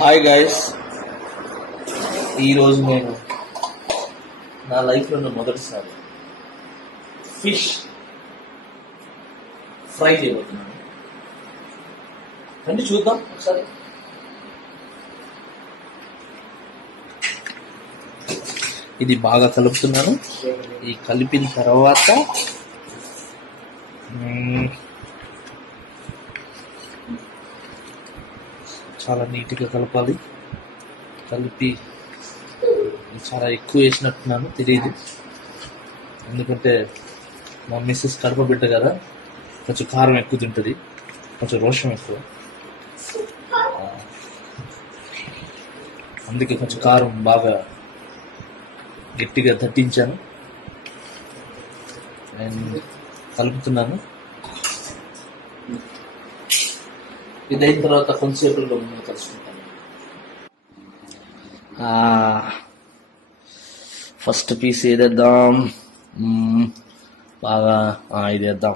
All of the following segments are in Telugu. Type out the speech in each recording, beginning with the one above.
హాయ్ గైస్, ఈరోజు నేను నా లైఫ్లో మొదటిసారి ఫిష్ ఫ్రై చేయబోతున్నాను. రండి చూద్దాం ఒకసారి. ఇది బాగా కలుపుతున్నాను. ఈ కలిపిన తర్వాత చాలా నీట్గా కలపాలి. కలిపి చాలా ఎక్కువ వేసినట్టున్నాను, తెలియదు. ఎందుకంటే మా మిస్సెస్ కడప బిడ్డ కదా, కొంచెం కారం ఎక్కువ తింటుంది, కొంచెం రోషం ఎక్కువ, అందుకే కొంచెం కారం బాగా గట్టిగా దట్టించాను అండ్ కలుపుతున్నాను. ఇది అయిన తర్వాత కొంతసేపులో ముందు కలుసుకుంటాను. ఫస్ట్ పీస్ ఏదేద్దాం, బాగా ఇదేద్దాం.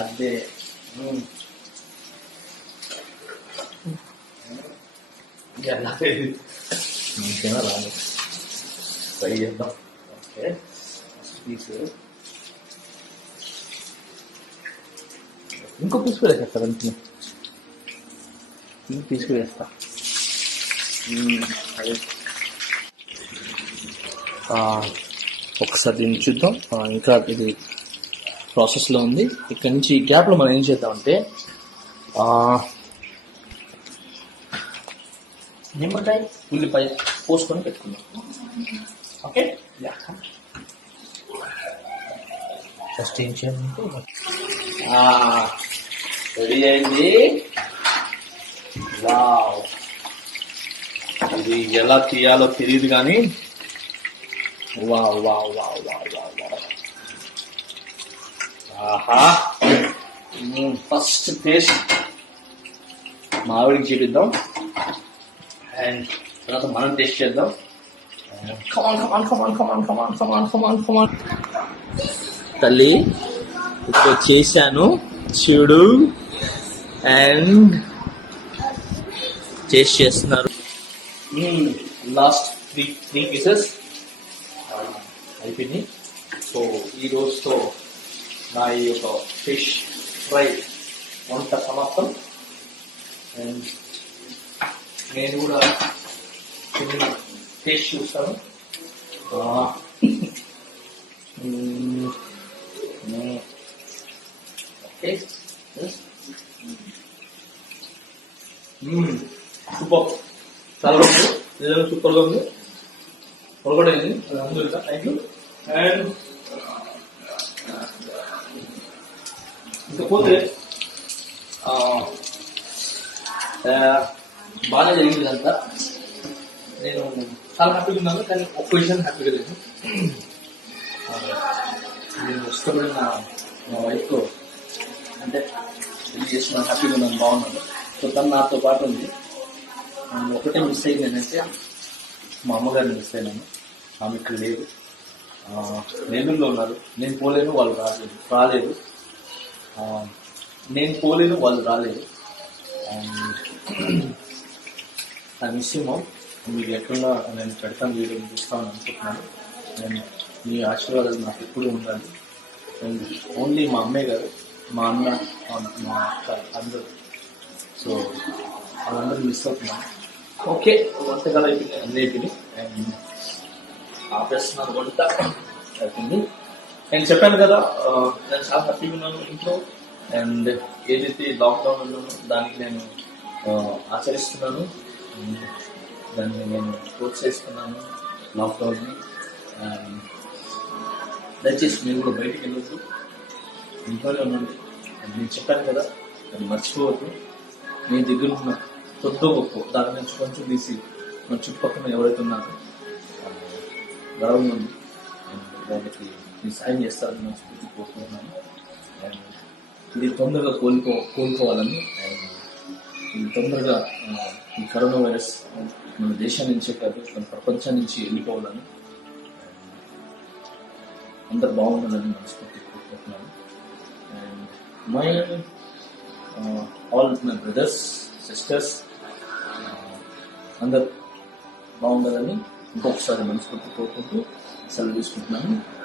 అదే ఇంకేనా రాదు, ట్రై చేద్దాం. ఓకే, ఫస్ట్ పీస్ ఇంకో పీస్ కూడా వేస్తా, వెంటనే ఇంకో పీస్ కూడా వేస్తా. అదే ఒకసారి దీన్ని చూద్దాం. ఇంకా ఇది ప్రాసెస్లో ఉంది. ఇక్కడ నుంచి ఈ గ్యాప్లో మనం ఏం చేద్దామంటే నిమ్మకాయ ఉల్లిపాయ పోసుకొని పెట్టుకుందాం. ఓకే, ఫస్ట్ ఏం చేయాలంటే రెడీ అయింది. వావ్, ఇది ఎలా తీయాలో తెలియదు కానీ wow wow wow wow wow wow. ఆహా, ఫస్ట్ టేస్ట్ మావిడికి చూపిద్దాం అండ్ తర్వాత మనం టేస్ట్ చేద్దాం. తల్లి ఇప్పుడు చేశాను చూడు, అండ్ టేస్ట్ చేస్తున్నారు. లాస్ట్ త్రీ పీసెస్ అయిపోయింది. సో ఈ రోజుతో నా ఈ యొక్క ఫిష్ ఫ్రై వంట సమాప్తం. అండ్ నేను కూడా చిన్న టేస్ట్ చూస్తాను. ఓకే, సూపర్, చాలా బాగుంది, నిజంగా సూపర్గా ఉంది. పొరగడైంది అందులో. Thank you. అండ్ ఇకపోతే బాగానే జరిగింది అంతా. నేను చాలా హ్యాపీగా ఉన్నాను, కానీ ఒక్క విషయం హ్యాపీగా లేదు. నేను ఇష్టపడిన మా వైఫ్తో అంటే పెళ్లి చేసిన హ్యాపీగా ఉన్నాను, బాగున్నాను. సో తను నాతో పాటు ఉంది. ఒకటే మిస్ అయింది ఏంటంటే మా అమ్మగారిని మిస్ అయినాను. ఆమె ఇక్కడ లేదు, నెల్లూరులో ఉన్నారు. నేను పోలేను, వాళ్ళు రాలేదు. నేను పోలేను, వాళ్ళు రాలేదు. I miss you mom. మీకు ఎక్కడున్నా నేను పెడతాను, వీడియో చూస్తాను అనుకుంటున్నాను. నేను మీ ఆశీర్వాదాలు నాకు ఎప్పుడు ఉండాలి. అండ్ ఓన్లీ మా అమ్మే గారు, మా అన్న, మా అక్క అందరూ. సో వాళ్ళందరూ మిస్ అవుతున్నాను. ఓకే, వంటకాలు అయిపోయింది, అన్నీ అయిపోయింది. అండ్ ఆపేస్తున్నాను, వంట అయిపోయింది. నేను చెప్పాను కదా, నేను చాలా హ్యాపీగా ఉన్నాను ఇంట్లో. అండ్ ఏదైతే లాక్డౌన్ ఉన్నానో దానికి నేను ఆచరిస్తున్నాను, దాన్ని నేను ప్రోత్సహిస్తున్నాను లాక్డౌన్ని. దయచేసి మీరు కూడా బయటికి వెళ్ళొద్దు, ఇంట్లోనే ఉండండి. నేను చెప్పాను కదా, అది మర్చిపోవద్దు. మీ దగ్గర ఉన్న కొద్దో గొప్ప దాని నుంచి కొంచెం తీసి మన చుట్టుపక్కల ఎవరైతే ఉన్నారో గర్వంగా ఉంది, వాళ్ళకి మీరు సాయం చేస్తారని నేను స్ఫూర్తి కోరుకుంటున్నాను. అండ్ ఇది తొందరగా కోలుకోవాలని, అండ్ ఇది తొందరగా ఈ కరోనా వైరస్ మన దేశం నుంచే కాదు మన ప్రపంచం నుంచి వెళ్ళిపోవాలని, అందరు బాగుండాలని మనస్ఫూర్తి కోరుకుంటున్నాను. My all my brothers sisters అందరు బాగుండాలని ఇంకొకసారి మనస్ఫూర్తి కోరుకుంటూ సెలవు తీసుకుంటున్నాను.